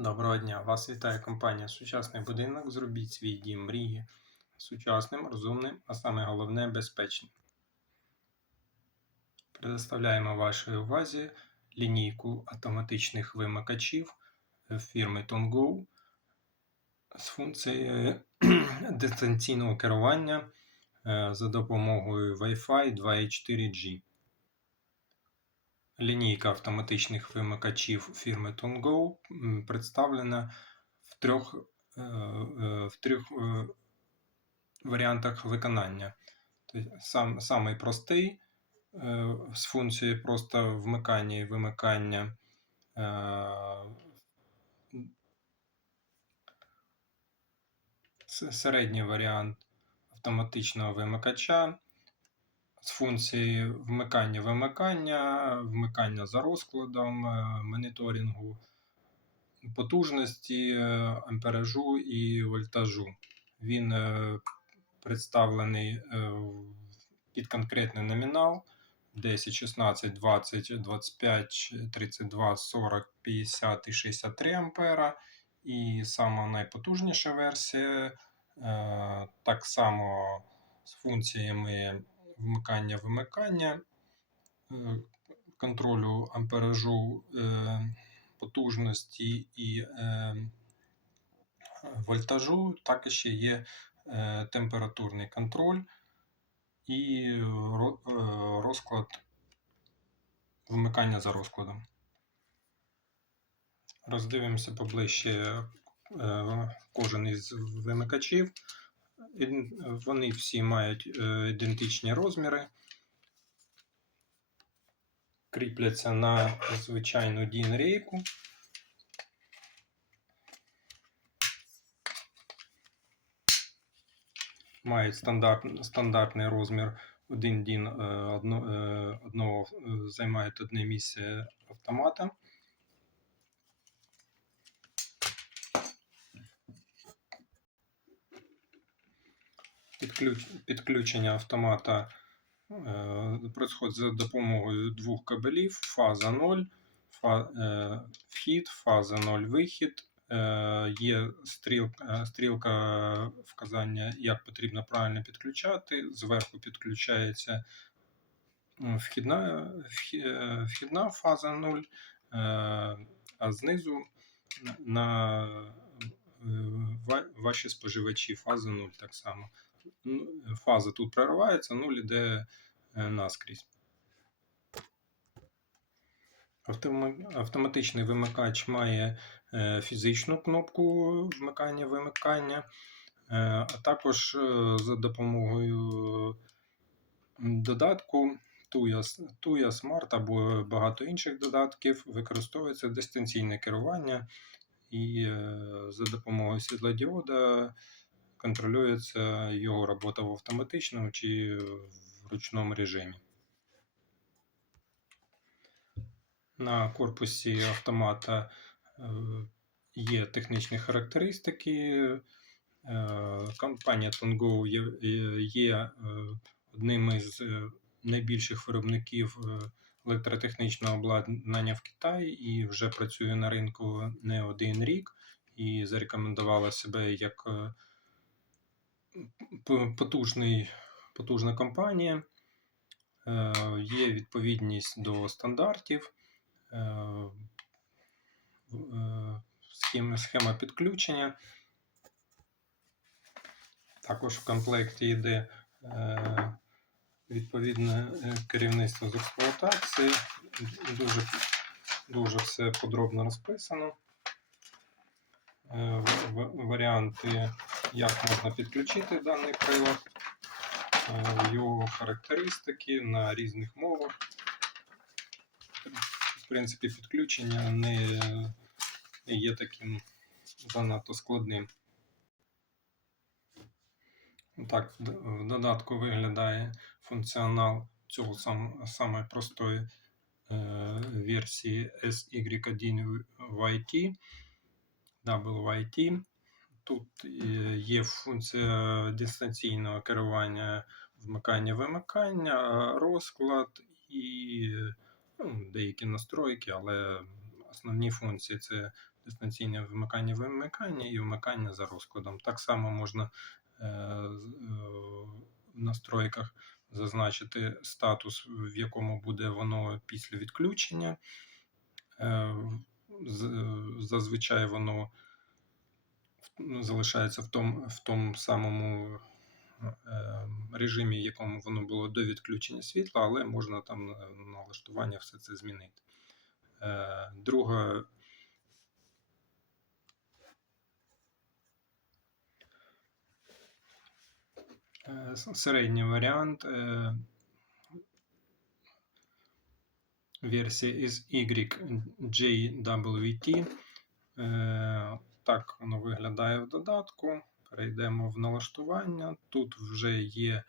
Доброго дня! Вас вітає компанія Сучасний будинок. Зробіть свій дім мрії сучасним, розумним, а саме головне безпечним. Предоставляємо вашій увазі лінійку автоматичних вимикачів фірми TonGo з функцією дистанційного керування е, за допомогою Wi-Fi 2.4G. Лінійка автоматичних вимикачів фірми TonGo представлена в трьох, е, е, в трьох е, варіантах виконання. Сам, самий простий з функцією просто вмикання і вимикання. Середній варіант автоматичного вимикача з функції вмикання-вимикання, вмикання за розкладом, е, моніторингу потужності, е, амперажу і вольтажу. Він е, представлений під конкретний номінал 10, 16, 20, 25, 32, 40, 50 і 63 ампера. І сама найпотужніша версія так само з функціями вмикання-вимикання, е, контролю амперажу е, потужності і е, вольтажу, так і ще є температурний контроль і розклад вмикання за розкладом. Роздивимося поближче кожен із вимикачів. Вони всі мають е, ідентичні розміри, кріпляться на звичайну DIN-рейку. Мають стандарт, стандартний розмір. Один DIN е, одно, е, одного займає одне місце автомата. Підключення автомата е, происходить за допомогою двох кабелів: фаза 0, фа, е, вхід, фаза 0 вихід. Е, є стрілка, стрілка вказання, як потрібно правильно підключати. Зверху підключається вхідна, вхідна фаза 0, е, а знизу на- на ва- ваші споживачі фаза 0 так само. Ну, Фаза тут проривається, 0 іде е, наскрізь. Автоматичний вимикач має е, фізичну кнопку вмикання-вимикання, е, а також за допомогою додатку Tuya, Smart або багато інших додатків використовується дистанційне керування і за допомогою світлодіода контролюється його робота в автоматичному чи в ручному режимі. На корпусі автомата е, є технічні характеристики. Е, Компанія Tongo є, е, одним із найбільших виробників електротехнічного обладнання в Китаї і вже працює на ринку не один рік і зарекомендувала себе як потужний, потужна компанія. Е, Є відповідність до стандартів, е, е, схема, підключення. Також в комплекті йде відповідне керівництво з експлуатації. Дуже, дуже все подробно розписано. Варіанти, як можна підключити даний прилад, е, його характеристики на різних мовах. В принципі, підключення не є таким занадто складним. Так, в додатку виглядає функціонал цього сам, самої простої е, версії SY1 YT, WYT. Тут є функція дистанційного керування вмикання-вимикання, розклад і ну, деякі настройки, але основні функції це дистанційне вмикання вимикання і вмикання за розкладом. Так само можна е, е, в настройках зазначити статус, в якому буде воно після відключення. Е, Зазвичай воно залишається в тому, в тому самому е, режимі, якому воно було до відключення світла, але можна там налаштування все це змінити. Е, Друга е, середній варіант версія із YJWT. Так воно виглядає в додатку. Перейдемо в налаштування. Тут вже є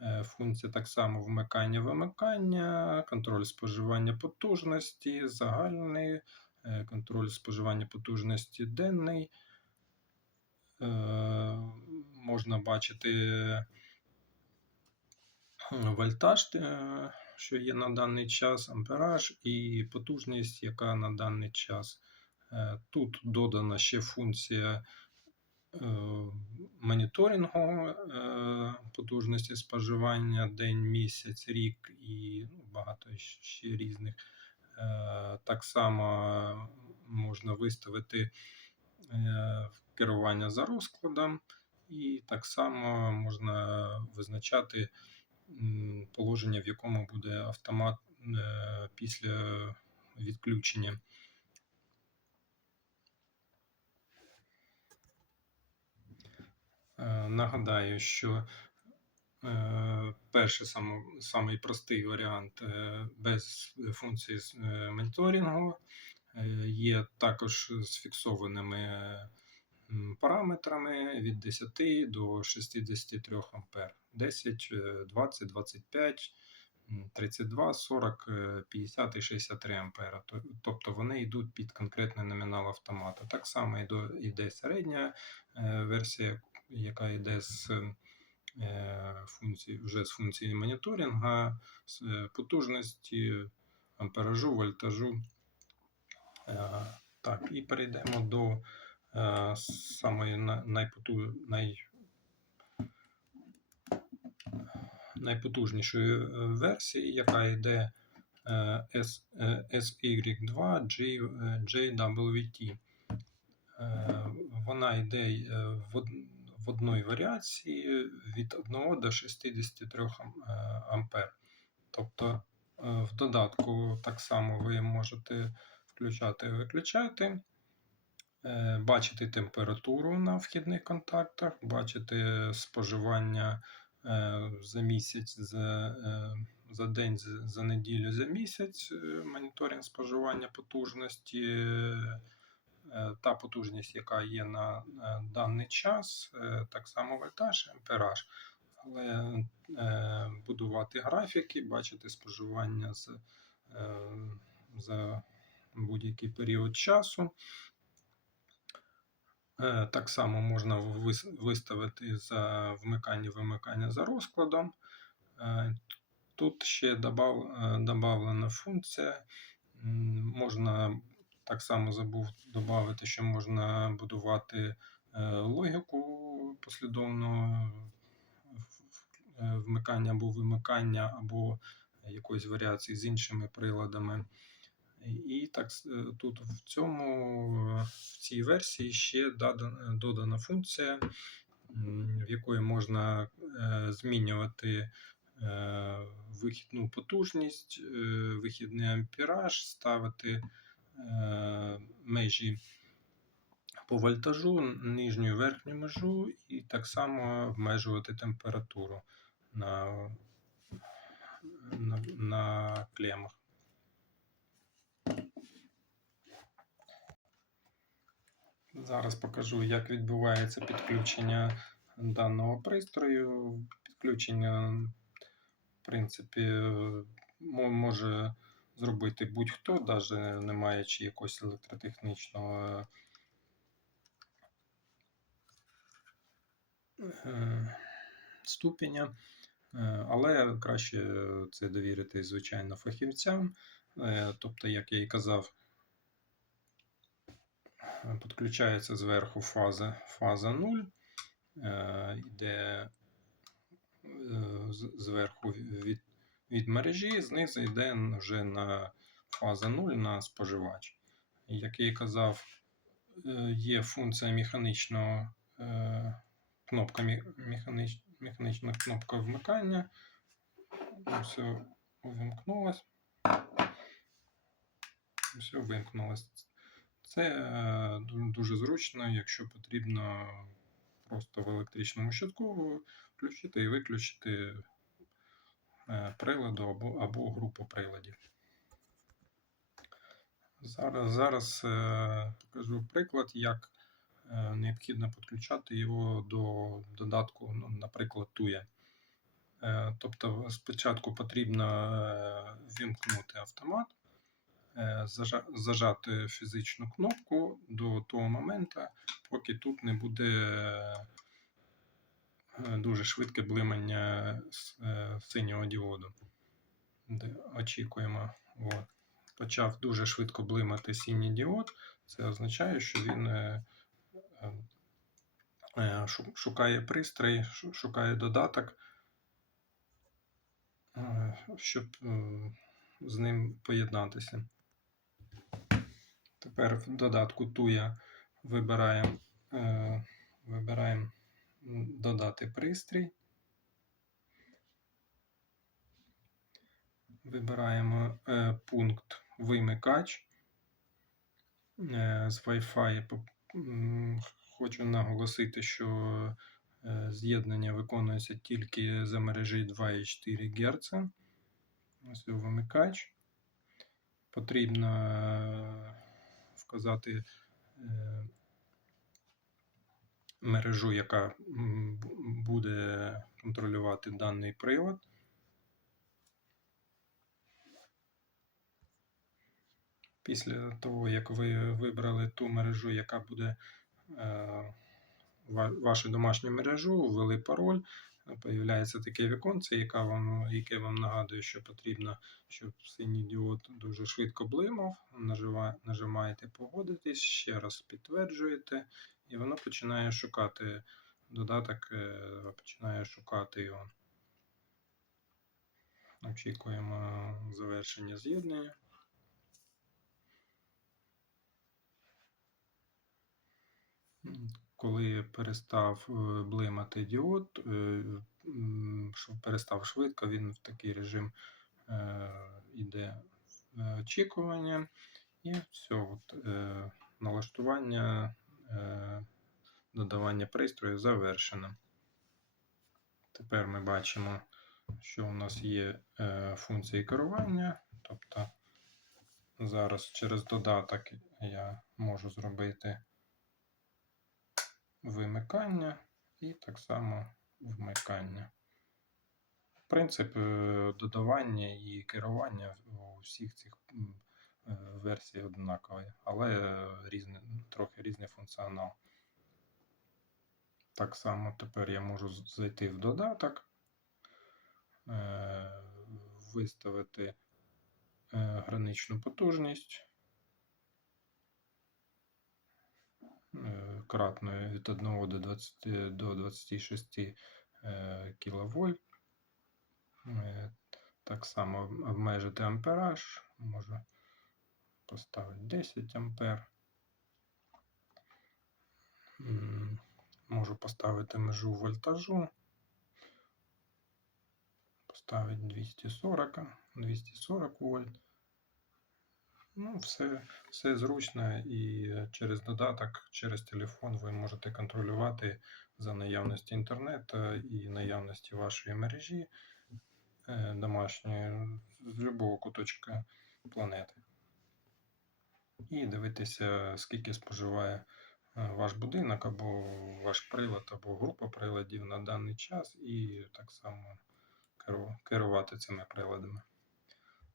е, функція так само вмикання-вимикання, контроль споживання потужності, загальний, е, контроль споживання потужності денний. Е, Можна бачити вольтаж, що є на даний час, ампераж і потужність, яка на даний час. Е, Тут додана ще функція е, моніторингу е, потужності споживання день, місяць, рік і ну, багато ще різних. Так само можна виставити керування за розкладом, і так само можна визначати положення, в якому буде автомат після відключення. Нагадаю, що е, перший сам, самий простий варіант е, без функції е, моніторингу е, є також з фіксованими параметрами від 10 до 63 А. 10, е, 20, 25, 32, 40, е, 50 і 63 ампера. Тобто вони йдуть під конкретний номінал автомата. Так само йде, середня е, версія, яка йде з е, функції, вже з функції моніторинга, з е, потужності, амперажу, вольтажу. Е, Так, і перейдемо до самої на- найпоту... най... найпотужнішої версії, яка йде е, S, е, SY2 J, е, JWT. Вона йде е, в, од... одній варіації від 1 до 63 ам- е, ампер. Тобто е, в додатку так само ви можете включати і виключати, е, бачити температуру на вхідних контактах, бачити споживання за місяць, за, за день, за, неділю, за місяць, моніторинг споживання потужності. Е, Та потужність, яка є на е, даний час, е, так само вольтаж, ампераж. Але будувати графіки, бачити споживання з, за будь-який період часу. Так само можна виставити за вмикання-вимикання за розкладом. Тут ще додана функція. Можна так само забув додати, що можна будувати е, логіку послідовного е, вмикання або вимикання, або якоїсь варіації з іншими приладами. І- так е, тут в цьому в цій версії ще додана, функція, в якої можна змінювати вихідну потужність, вихідний ампераж, ставити межі по вольтажу, нижню і верхню межу, і так само обмежувати температуру на, на, на клемах. Зараз покажу, як відбувається підключення даного пристрою. Підключення, в принципі, може зробити будь-хто, навіть не маючи якогось електротехнічного е, ступеня. Е, Але краще це довірити, звичайно, фахівцям. Е, Тобто, як я і казав, Підключається зверху фаза, фаза 0, е, йде зверху від, від мережі, знизу йде вже на фаза 0 на споживач. Як я казав, е, є функція механічного е, кнопка механич, механічна кнопка вмикання. Все увімкнулось. Все вимкнулось. Це е, дуже зручно, якщо потрібно просто в електричному щитку включити і виключити приладу або, або групу приладів. Зараз, зараз е, покажу приклад, як е, необхідно підключати його до додатку, ну, наприклад. Е, Тобто спочатку потрібно е, вімкнути автомат, е, зажа- зажати фізичну кнопку до того моменту, поки тут не буде е, дуже швидке блимання е, синього діоду. Де очікуємо. От. Почав дуже швидко блимати синій діод. Це означає, що він е, е, е, шу- шукає пристрій, шукає додаток, е, щоб е, з ним поєднатися. Тепер в додатку Туя вибираємо, е, вибираємо додати пристрій. Вибираємо е, пункт вимикач е, з Wi-Fi. Хочу наголосити, що е, з'єднання виконується тільки за мережі 2,4 Гц. Ось вимикач. Потрібно е, вказати е, мережу, яка буде контролювати даний прилад. Після того, як ви вибрали ту мережу, яка буде е, вашу домашню мережу, ввели пароль, появляється таке віконце, яка вам, яке вам нагадує, що потрібно, щоб синій діод дуже швидко блимав. Нажимаєте погодитись, ще раз підтверджуєте, і воно починає шукати додаток, е, починає шукати його. Очікуємо завершення з'єднання. Коли перестав е, блимати діод, е, перестав швидко, він в такий режим е, іде е, очікування. І все, от, налаштування додавання пристрою завершено. Тепер ми бачимо, що у нас є е, функції керування. Тобто зараз через додаток я можу зробити вимикання і так само вмикання. Принцип е, додавання і керування у всіх цих е, версій але е, трохи різний функціонал. Так само тепер я можу зайти в додаток, е, виставити е, граничну потужність. кратною від 1 до 20 до 26 кВт. Так само обмежити ампераж, можу поставити 10 ампер. Можу поставити межу вольтажу, поставити 240, 240 вольт. Ну, все, все зручно і через додаток, через телефон ви можете контролювати за наявності інтернету і наявності вашої мережі е, домашньої з будь-якого куточка планети. І дивитися, скільки споживає е, ваш будинок або ваш прилад, або група приладів на даний час, і так само керувати цими приладами.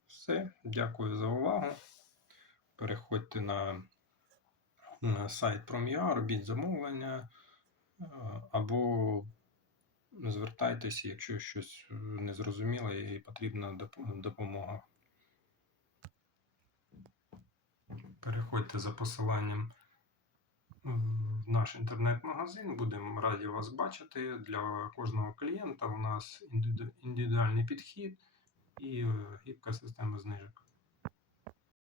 Все, дякую за увагу. Переходьте на, сайт Prom.ua, робіть замовлення е, або звертайтеся, якщо щось е, незрозуміло і потрібна допомога. Переходьте за посиланням в наш інтернет-магазин. Будемо раді вас бачити. Для кожного клієнта у нас індивідуальний підхід і е, гібка система знижок.